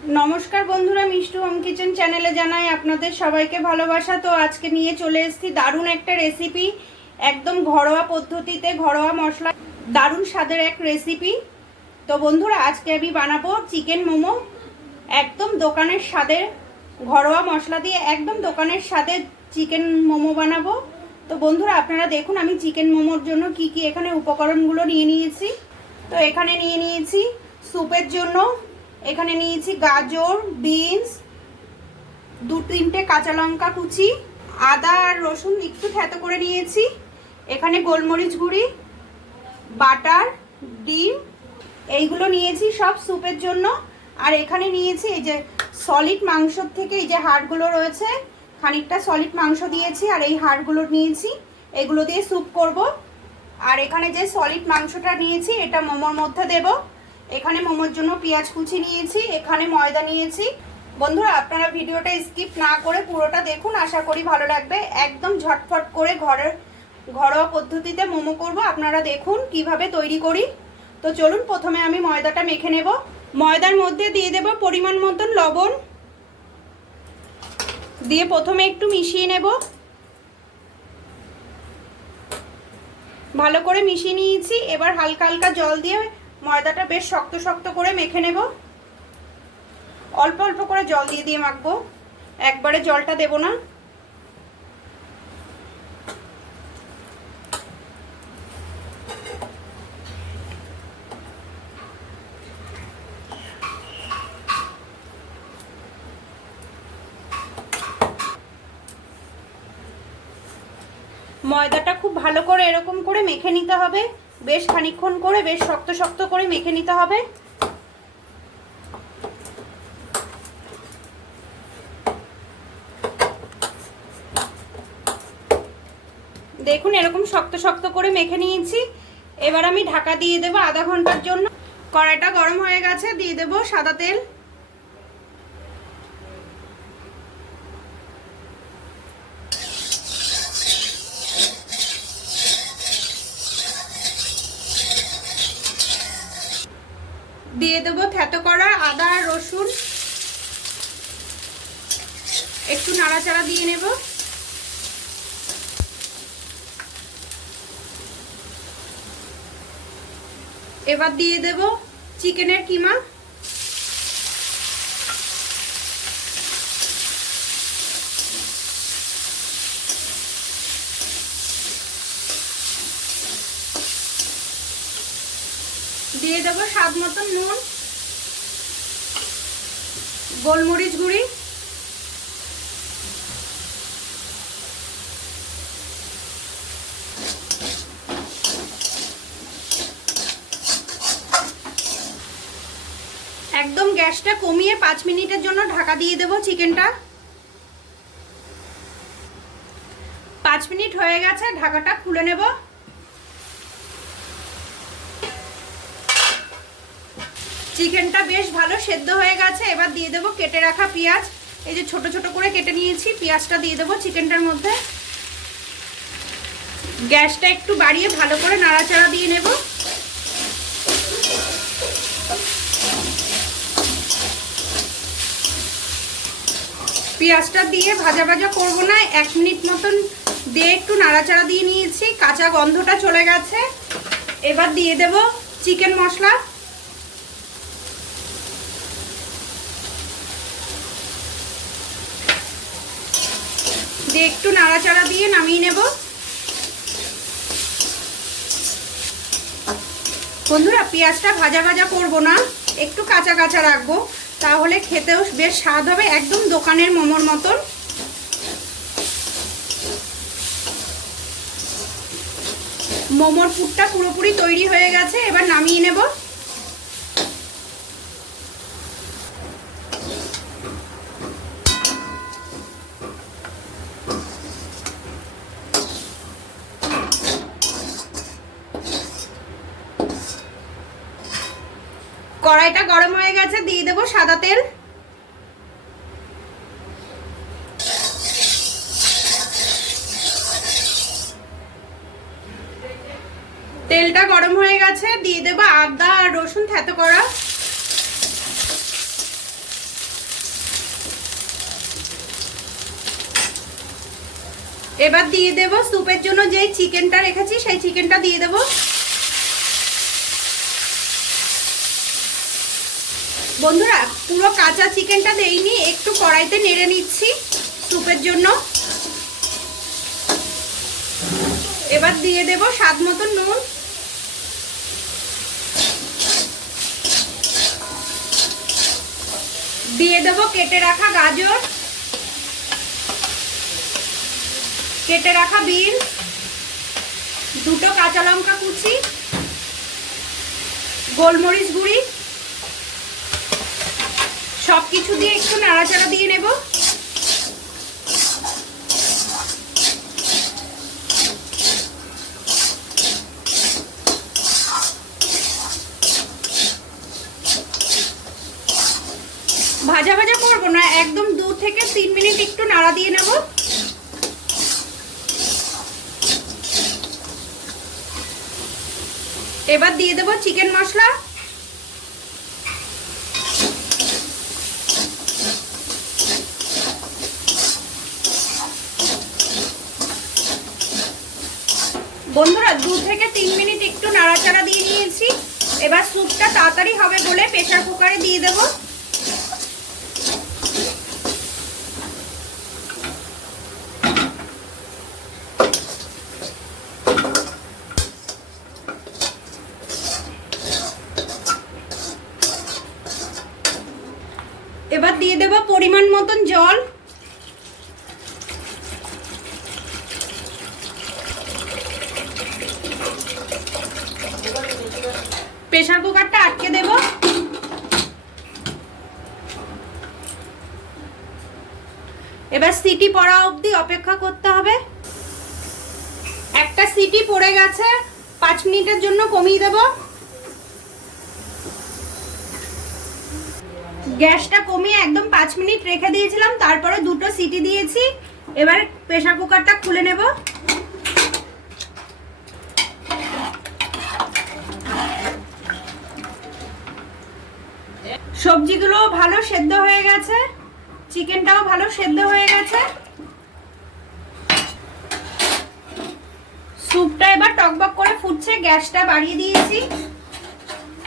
নমস্কার বন্ধুরা, Mishtu home kitchen চ্যানেলে জানাই আপনাদের সবাইকে ভালোবাসা। তো আজকে নিয়ে চলে এসেছি দারুণ একটা রেসিপি, একদম ঘরোয়া পদ্ধতিতে, ঘরোয়া মশলা, দারুণ স্বাদের এক রেসিপি। তো বন্ধুরা, আজকে আমি বানাবো চিকেন মোমো, একদম দোকানের স্বাদের, ঘরোয়া মশলা দিয়ে একদম দোকানের স্বাদের চিকেন মোমো বানাবো। তো বন্ধুরা, আপনারা দেখুন আমি চিকেন মোমোর জন্য কি কি এখানে উপকরণগুলো নিয়ে নিয়েছি। তো এখানে নিয়ে নিয়েছি স্যুপের জন্য, এখানে নিয়েছি গাজর, বিনস, 2-3টে কাঁচা লঙ্কা কুচি, আদা আর রসুন একটু থেতো করে নিয়েছি, এখানে গোলমরিচ গুঁড়ি, বাটার, ডিম, এইগুলো নিয়েছি সব স্যুপের জন্য। আর এখানে নিয়েছি এই যে সলিড মাংসর থেকে এই যে হাড়গুলো রয়েছে, খানিকটা সলিড মাংস দিয়েছি আর এই হাড়গুলো নিয়েছি, এগুলো দিয়ে স্যুপ করব। আর এখানে যে সলিড মাংসটা নিয়েছি এটা মোমোর মধ্যে দেব। এখানে মোমোর জন্য পেঁয়াজ কুচি নিয়েছি, এখানে ময়দা নিয়েছি। বন্ধুরা, আপনারা ভিডিওটা স্কিপ না করে পুরোটা দেখুন, আশা করি ভালো লাগবে। একদম ঝটফট করে ঘরোয়া পদ্ধতিতে মোমো করব, আপনারা দেখুন কিভাবে তৈরি করি। তো চলুন, প্রথমে আমি ময়দাটা মেখে নেব। ময়দার মধ্যে দিয়ে দেব পরিমাণ মতন লবণ, দিয়ে প্রথমে একটু মিশিয়ে নেব। ভালো করে মিশিয়ে নিয়েছি, এবার হালকা হালকা জল দিয়ে ময়দাটা বেশ শক্ত শক্ত করে মেখে নেব। অল্প অল্প করে জল দিয়ে দিয়ে মাখবো, একবারে জলটা দেব না। ময়দাটা খুব ভালো করে এরকম করে মেখে নিতে হবে, বেশ খানিকক্ষণ করে বেশ শক্ত শক্ত করে মেখে নিতে হবে। দেখুন এরকম শক্ত শক্ত করে মেখে নিয়েছি। এবার আমি ঢাকা দিয়ে দেবো আধা ঘন্টার জন্য। কড়াইটা গরম হয়ে গেছে, দিয়ে দেবো সাদা তেল। দিয়ে দেবো থেতো করা আদা আর রসুন, একটু নাড়াচাড়া দিয়ে নেব। এবার দিয়ে দেব চিকেনের কিমা, দিয়ে দেব স্বাদ মতন নুন, গোলমরিচ গুঁড়ি, একদম গ্যাসটা কমিয়ে 5 মিনিটের জন্য ঢাকা দিয়ে দেব চিকেনটা। 5 মিনিট হয়ে গেছে, ঢাকাটা খুলে নেব। চিকেনটা বেশ ভালো সেদ্ধ হয়ে গেছে। এবার দিয়ে দেব কেটে রাখা পেঁয়াজ, এই যে ছোট ছোট করে কেটে নিয়েছি, পেঁয়াজটা দিয়ে দেবো চিকেনটার মধ্যে। গ্যাসটা একটু বাড়িয়ে ভালো করে নাড়াচাড়া দিয়ে নেব। পেঁয়াজটা দিয়ে ভাজা ভাজা করব না, 1 মিনিট মতন দিয়ে একটু নাড়াচাড়া দিয়ে নিয়েছি, কাঁচা গন্ধটা চলে গেছে। এবার দিয়ে দেব চিকেন মশলা, দিয়ে একটু নাড়াচাড়া দিয়ে নামিয়ে নেব। বন্ধুরা, পেঁয়াজটা ভাজা ভাজা করব না, একটু কাঁচা কাঁচা রাখবো, তাহলে খেতেও বেশ স্বাদ হবে, একদম দোকানের মোমোর মতন। মোমোর পুরটা পুরোপুরি তৈরি হয়ে গেছে, এবার নামিয়ে নেব। কড়াইটা গরম হয়ে গেছে, দিয়ে দেবো সাদা তেল। তেলটা গরম হয়ে গেছে, দিয়ে দেবো আদা আর রসুন থেতো করা। এবার দিয়ে দেব স্যুপের জন্য যেই চিকেনটা রেখেছি সেই চিকেনটা দিয়ে দেব। বন্ধুরা পুরো কাঁচা চিকেনটা দেইনি, একটু কড়াইতে নেড়ে নিচ্ছি স্যুপের জন্য। এবার দিয়ে দেব স্বাদ মতো নুন, দিয়ে দেব কেটে রাখা গাজর, কেটে রাখা বিনস, দুটো কাঁচা লঙ্কা কুচি, গোলমরিচ গুঁড়ি, সবকিছু দিয়ে একটু নাড়াচাড়া দিয়ে নেব। ভাজা ভাজা করবো না, একদম 2 থেকে 3 মিনিট একটু নাড়া দিয়ে নেব। এবার দিয়ে দেব চিকেন মশলা, বন্ধুরা 2 থেকে 3 মিনিট একটু নাড়াচাড়া দিয়ে নিয়েছি। এবার স্যুপটা তাড়াতাড়ি হবে বলে প্রেসার কুকারে দিয়ে দেব। এবার দিয়ে দেব পরিমাণ মতন জল, প্রেসার কুকারটা আটকে দেব। এবার সিটি পড়া অবধি অপেক্ষা করতে হবে। একটা সিটি পড়ে গেছে, 5 মিনিটের জন্য কমিয়ে দেব। গ্যাসটা কমিয়ে একদম 5 মিনিট রেখে দিয়েছিলাম, তারপরে 2টো সিটি দিয়েছি। এবার প্রেসার কুকারটা খুলে নেব। সবজিগুলো ভালো সেদ্ধ হয়ে গেছে, চিকেনটাও ভালো সেদ্ধ হয়ে গেছে। স্যুপটা এবার টকবক করে ফুটছে, গ্যাসটা বাড়িয়ে দিয়েছি।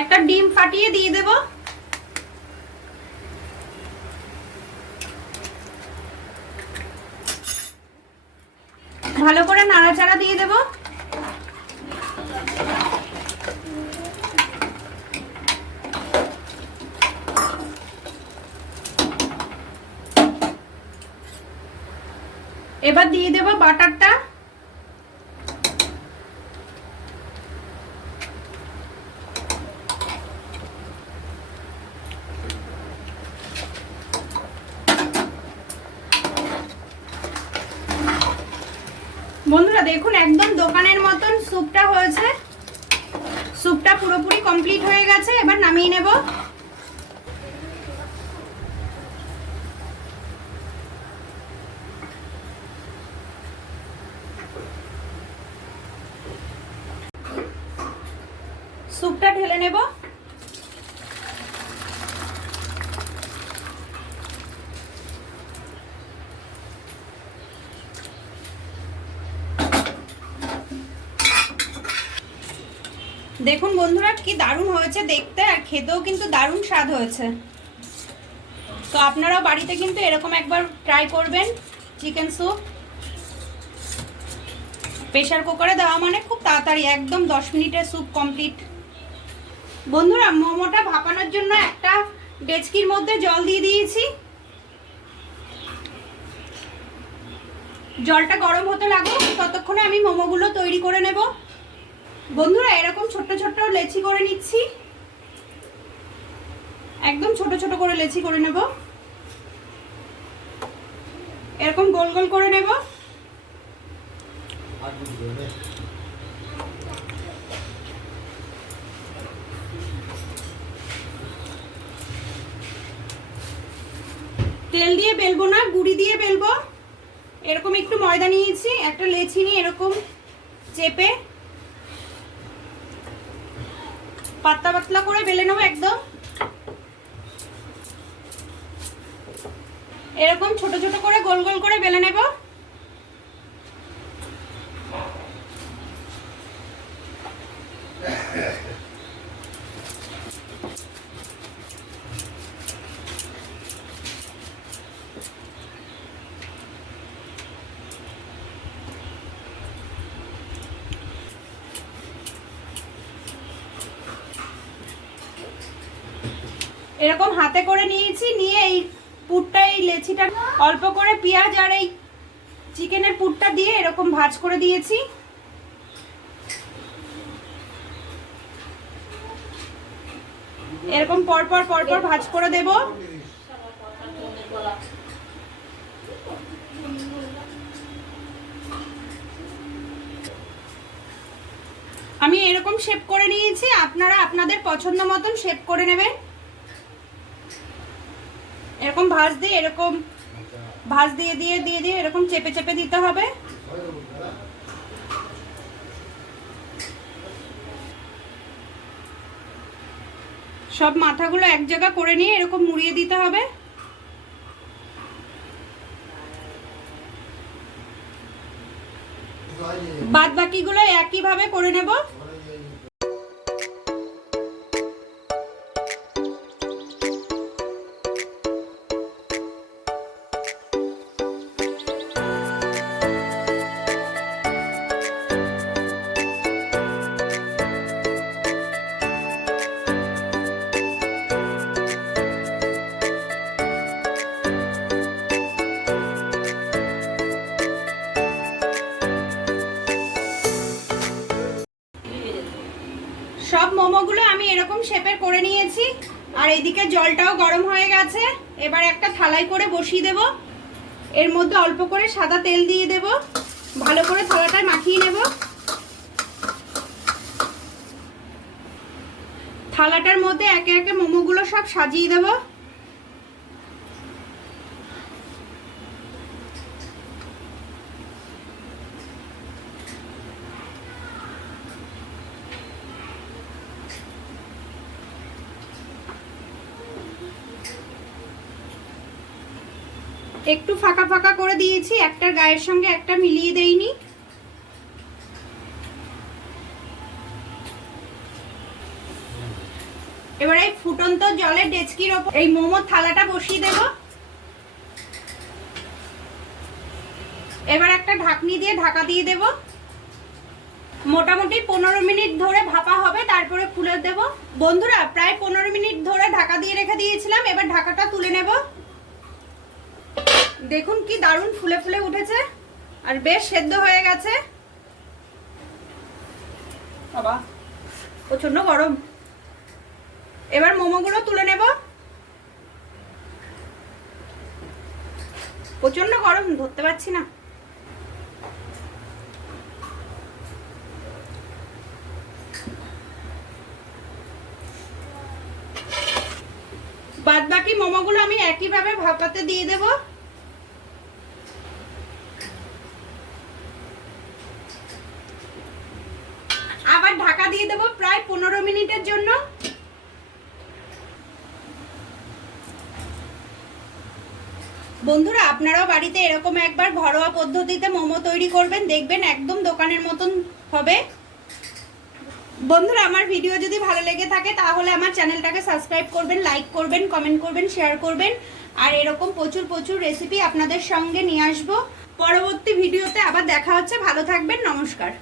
একটা ডিম ফাটিয়ে দিয়ে দেব। ভালো করে নাড়াচাড়া দিয়ে দেব। এবার দিয়ে দেব বাটারটা, বন্ধুরা দেখুন একদম দোকানের মতন স্যুপটা হয়েছে। স্যুপটা পুরোপুরি কমপ্লিট হয়ে গেছে, এবার নামিয়ে নেব। স্যুপটা ঢেলে নেব। দেখুন বন্ধুরা কি দারুণ হয়েছে দেখতে, আর খেতেও কিন্তু দারুণ স্বাদ হয়েছে। তো আপনারাও বাড়িতে কিন্তু এরকম একবার ট্রাই করবেন চিকেন স্যুপ। প্রেসার কুকারে দেওয়া মানে খুব তাড়াতাড়ি, একদম 10 মিনিটে স্যুপ কমপ্লিট। বন্ধুরা মোমোটা ভাপানোর জন্য একটা ডেচকির মধ্যে জল দিয়ে দিয়েছি। জলটা গরম হতে লাগুক, ততক্ষণে আমি মোমোগুলো তৈরি করে নেব। বন্ধুরা এরকম ছোট ছোট লেচি করে নিচ্ছি, একদম ছোট ছোট করে লেচি করে নেব। এরকম গোল গোল করে নেব। তেল দিয়ে বেলবো না, গুঁড়ি দিয়ে বেলবো। এরকম একটু ময়দা নিয়েছি, একটা লেচি নিয়ে এরকম চেপে পাতলা পাতলা করে বেলে নেবো। একদম এরকম ছোট ছোট করে গোল গোল করে বেলে নেব। এরকম হাতে করে নিয়েছি, নিয়ে এই পুরটা, এই লেচিটা অল্প করে পেঁয়াজ আর এই চিকেনের পুরটা দিয়ে এরকম ভাজ করে দিয়েছি। এরকম পরপর পরপর ভাজ করে দেব। আমি এরকম শেপ করে নিয়েছি, আপনারা আপনাদের পছন্দ মতন শেপ করে নেবেন। এরকম ভাঁজ দিয়ে এরকম ভাঁজ দিয়ে দিয়ে দিয়ে দিয়ে এরকম চেপে চেপে দিতে হবে। সব মাথাগুলো এক জায়গা করে নিয়ে এরকম মুড়িয়ে দিতে হবে। বাদ বাকিগুলো একইভাবে করে নেব। সব মোমোগুলো আমি এরকম শেপের করে নিয়েছি, আর এইদিকে জলটাও গরম হয়ে গেছে। এবার একটা থালায় করে বসিয়ে দেব। এর মধ্যে অল্প করে সাদা তেল দিয়ে দেব, ভালো করে থালাটায় মাখিয়ে নেব। থালাটার মধ্যে একে একে মোমোগুলো সব সাজিয়ে দেব। একটু ফাঁকা ফাঁকা করে দিয়েছি, একটার গায়ের সঙ্গে একটা মিলিয়ে দেইনি। এবার এই ফুটন্ত জলের ডেচকির ওপর এই মোমোর থালাটা বসিয়ে দেব। এবার একটা ঢাকনি দিয়ে ঢাকা দিয়ে দেব। মোটামুটি 15 মিনিট ধরে ভাপা হবে, তারপরে খুলে দেব। বন্ধুরা, প্রায় 15 মিনিট ধরে ঢাকা দিয়ে রেখে দিয়েছিলাম। এবার ঢাকাটা তুলে নেব। দেখুন কি দারুণ ফুলে ফুলে উঠেছে, আর বেশ সেদ্ধ হয়ে গেছে। বাবা, প্রচন্ড গরম। এবার মোমোগুলো তুলে নেব। প্রচন্ড গরম, ধরতে পারছি না। বাদ বাকি মোমোগুলো আমি একইভাবে ভাপাতে দিয়ে দেব। আবার ঢাকা দিয়ে দেব প্রায় 15 মিনিটের জন্য। বন্ধুরা, আপনারাও বাড়িতে এরকম একবার ঘরোয়া পদ্ধতিতে মোমো তৈরি করবেন, দেখবেন একদম দোকানের মতন হবে। বন্ধুরা, আমার ভিডিও যদি ভালো লেগে থাকে তাহলে আমার চ্যানেলটাকে সাবস্ক্রাইব করবেন, লাইক করবেন, কমেন্ট করবেন, শেয়ার করবেন। আর এরকম প্রচুর প্রচুর রেসিপি আপনাদের সঙ্গে নিয়ে আসবো। পরবর্তী ভিডিওতে আবার দেখা হচ্ছে। ভালো থাকবেন, নমস্কার।